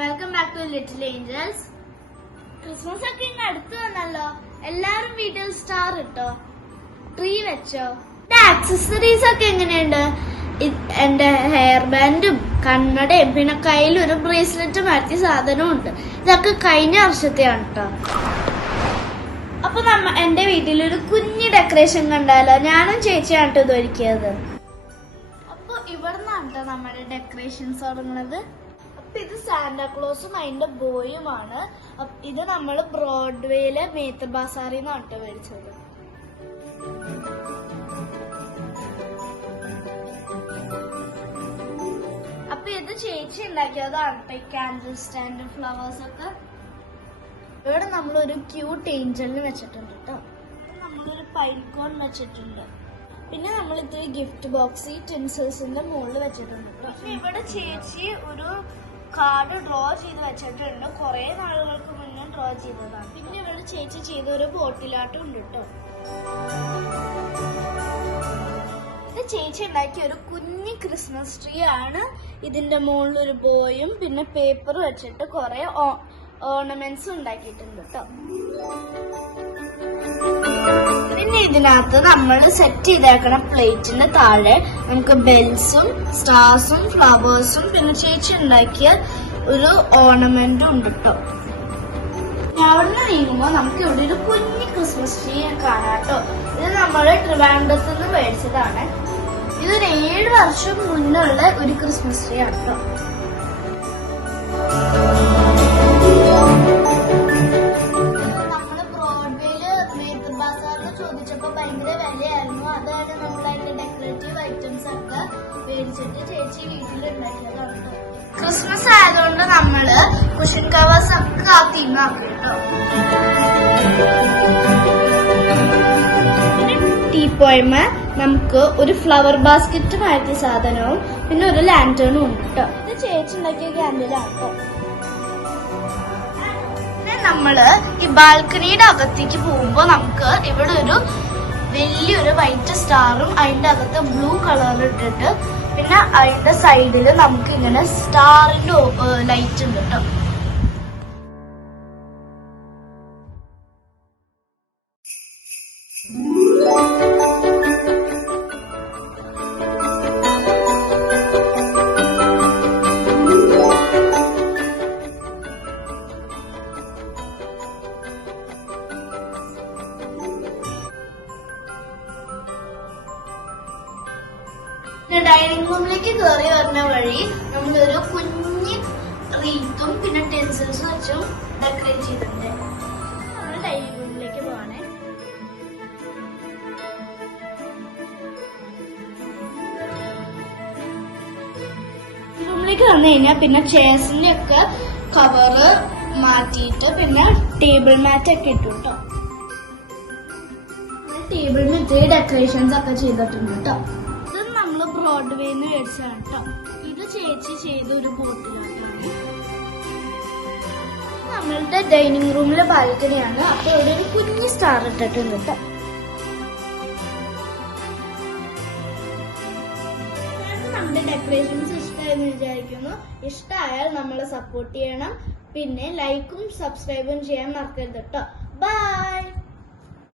Welcome back to Little Angels Christmas ഒക്കെ ഇന്ന് അടുത്ത് വന്നല്ലോ. എല്ലാരും വീട്ടിൽ സ്റ്റാർ ഇട്ടോ? ട്രീ വെച്ചോ? ആക്സസറീസ് ഒക്കെ എങ്ങനെയുണ്ട്? എന്റെ ഹെയർ ബാൻഡും കണ്ണടയും പിന്നെ കയ്യിൽ ഒരു ബ്രേസ്ലെറ്റ് മാറ്റിയ സാധനവും ഉണ്ട്. ഇതൊക്കെ കഴിഞ്ഞ വർഷത്തെയാണ് കേട്ടോ അപ്പൊ നമ്മ എന്റെ വീട്ടിൽ ഒരു കുഞ്ഞു ഡെക്കറേഷൻ കണ്ടാലോ? ഞാനും ചേച്ചിയാണ് ഇത് ഒരുക്കിയത്. അപ്പൊ ഇവിടുന്നാണ് കേട്ടോ നമ്മുടെ ഡെക്കറേഷൻസ് തുടങ്ങുന്നത്. അപ്പൊ ഇത് സാന്റാക്ലോസും അതിന്റെ ബോയുമാണ് ഇത് നമ്മൾ ബ്രോഡ്വേയിലെ മേത്തർ ബാസാറിൽ നിന്നാണ് കേട്ടോ മേടിച്ചത്. അപ്പൊ ഇത് ചേച്ചി ഉണ്ടാക്കിയതാണ്. കേട്ടോ കാൻഡിൽ സ്റ്റാൻഡ് ഫ്ലവേഴ്സ് ഒക്കെ. ഇവിടെ നമ്മളൊരു ക്യൂട്ട് ഏഞ്ചലിന് വെച്ചിട്ടുണ്ട് കേട്ടോ നമ്മളൊരു പൈൻകോൺ വെച്ചിട്ടുണ്ട്. പിന്നെ നമ്മൾ ഇത്തിരി ഗിഫ്റ്റ് ബോക്സ് ഈ ടെൻസേഴ്സിന്റെ മുകളിൽ വെച്ചിട്ടുണ്ട് ഇവിടെ ചേച്ചി ഒരു കാർഡ് ഡ്രോ ചെയ്ത് വെച്ചിട്ടുണ്ട്. കുറെ നാളുകൾക്ക് മുന്നേ ഡ്രോ ചെയ്തതാണ്. പിന്നെ ഇവിടെ ചേച്ചി ചെയ്ത ഒരു ബോട്ടിലാട്ടം ഉണ്ട് കേട്ടോ ഇത് ചേച്ചി ഉണ്ടാക്കിയ ഒരു കുഞ്ഞു ക്രിസ്മസ് ട്രീ ആണ്. ഇതിന്റെ മുകളിൽ ഒരു ബോയും പിന്നെ പേപ്പർ വെച്ചിട്ട് കുറെ ഓർണമെന്റ്സ് ഉണ്ടാക്കിയിട്ടുണ്ട് കേട്ടോ ഇതിനകത്ത് നമ്മൾ സെറ്റ് ചെയ്തേക്കണ പ്ലേറ്റിന്റെ താഴെ നമുക്ക് ബെൽസും സ്റ്റാർസും ഫ്ലവേഴ്സും പിന്നെ ചേച്ചി ഉണ്ടാക്കിയ ഒരു ഓർണമെന്റും ഉണ്ട് കേട്ടോ അവിടെ നീങ്ങുമ്പോ നമുക്ക് ഇവിടെ ഒരു കുഞ്ഞു ക്രിസ്മസ് ട്രീ കാണാം കേട്ടോ ഇത് നമ്മൾ ട്രിവാൻഡ്രത്ത് നിന്ന് മേടിച്ചതാണ്. ഇതൊരു ഏഴ് വർഷം മുന്നുള്ള ഒരു ക്രിസ്മസ് ട്രീ ആണ് കേട്ടോ ക്രിസ്മസ് ആയതുകൊണ്ട് നമ്മൾ കുഷൻ കവേഴ്സ് ഒക്കെ ആ തീം ആക്കി കേട്ടോ ടീ പോയ്മ നമുക്ക് ഒരു ഫ്ലവർ ബാസ്ക്കറ്റ് മാറ്റിയ സാധനവും പിന്നെ ഒരു ലാന്റേണും ഉണ്ട് കേട്ടോ ഇത് ചേച്ചി ഉണ്ടാക്കിയ ക്യാൻഡിലാട്ടോ നമ്മൾ ഈ ബാൽക്കണിയുടെ അകത്തേക്ക് പോകുമ്പോ നമുക്ക് ഇവിടെ ഒരു വലിയൊരു വൈറ്റ് സ്റ്റാറും അതിന്റെ അകത്ത് ബ്ലൂ കളർ ഇട്ടിട്ട് പിന്നെ അതിന്റെ സൈഡിൽ നമുക്ക് ഇങ്ങനെ സ്റ്റാറിന്റെ ലൈറ്റ് ഉണ്ട് കേട്ടോ. ഡൈനിങ് റൂമിലേക്ക് കയറി വരുന്ന വഴി നമ്മളൊരു കുഞ്ഞ് റീത്തും പിന്നെ ടെൻസിൽസ് വെച്ചും ഡെക്കറേറ്റ് ചെയ്തിട്ടുണ്ട്. നമ്മൾ റൂമിലേക്ക് വന്നു കഴിഞ്ഞാൽ പിന്നെ ചെയർസിന്റെ ഒക്കെ കവറ് മാറ്റിയിട്ട് പിന്നെ ടേബിൾ മാറ്റ് ഒക്കെ ഇട്ടു കേട്ടോ ടേബിളിന് മാറ്റ് ഡെക്കറേഷൻസ് ഒക്കെ ചെയ്തിട്ടുണ്ട് കേട്ടോ നമ്മൾ ബ്രോഡ്വേന്ന് മേടിച്ചതാണ് കേട്ടോ ഇത് ചേച്ചി ചെയ്ത ഒരു ബോട്ടിലാണ് നമ്മളുടെ ഡൈനിങ് റൂമിലെ ബാൽക്കണിയാണ്. അപ്പൊ ഇവിടെ ഒരു കുഞ്ഞ് സ്റ്റാർ ഇട്ടിട്ടുണ്ട് കേട്ടോ ഡെക്കറേഷൻസ് ഇഷ്ടമായെന്ന് വിചാരിക്കുന്നു. ഇഷ്ടമായാൽ നമ്മളെ സപ്പോർട്ട് ചെയ്യണം. പിന്നെ ലൈക്കും സബ്സ്ക്രൈബും ചെയ്യാൻ മറക്കരുത് കേട്ടോ ബൈ